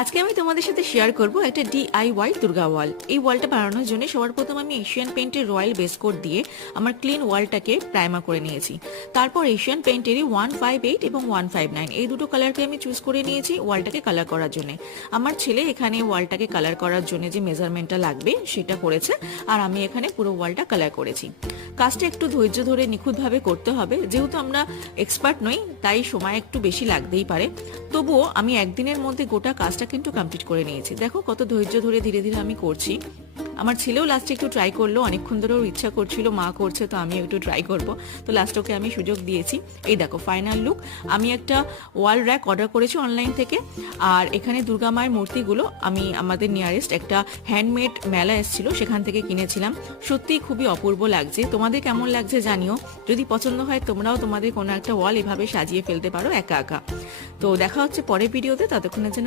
আজকে আমি তোমাদের সাথে শেয়ার করব একটা ডিআইওয়াই দুর্গা ওয়াল। এই ওয়ালটা বানানোর জন্য সবার প্রথম আমি এশিয়ান পেইন্টের রয়্যাল বেস কোট দিয়ে আমার ক্লিন ওয়ালটাকে প্রাইমার করে নিয়েছি। তারপর এশিয়ান পেইন্টেরই 158 এবং 159 এই দুটো কালারকে আমি চুজ করে নিয়েছি ওয়ালটাকে কালার করার জন্য। আমার ছেলে এখানে ওয়ালটাকে কালার করার জন্য যে মেজারমেন্টটা লাগবে সেটা করেছে, আর আমি এখানে পুরো ওয়ালটা কালার করেছি। কাজটা একটু ধৈর্য ধরে নিখুঁতভাবে করতে হবে, যেহেতু আমরা এক্সপার্ট নই তাই সময় একটু বেশি লাগতেই পারে। তবুও আমি একদিনের মধ্যে গোটা কাজটা কিন্তু কমপ্লিট করে নিয়েছি। দেখো কত ধৈর্য ধরে ধীরে ধীরে আমি করছি। আমার ছেলেও লাস্টে একটু ট্রাই করলো, অনেকক্ষণ ধরে ওর ইচ্ছা করছিল মা করছে তো আমি একটু ট্রাই করব, তো লাস্ট ওকে আমি সুযোগ দিয়েছি। এই দেখো ফাইনাল লুক। আমি একটা ওয়াল র্যাক অর্ডার করেছি অনলাইন থেকে, আর এখানে দুর্গা মায়ের মূর্তিগুলো আমি আমাদের নিয়ারেস্ট একটা হ্যান্ডমেড মেলা এসেছিল সেখান থেকে কিনেছিলাম। সত্যিই খুবই অপূর্ব লাগছে। তোমাদের কেমন লাগছে জানিও। যদি পছন্দ হয় তোমরাও তোমাদের কোনো একটা ওয়াল এভাবে সাজিয়ে ফেলতে পারো একা একা। তো দেখা হচ্ছে পরের ভিডিওতে, ততক্ষণের জন্য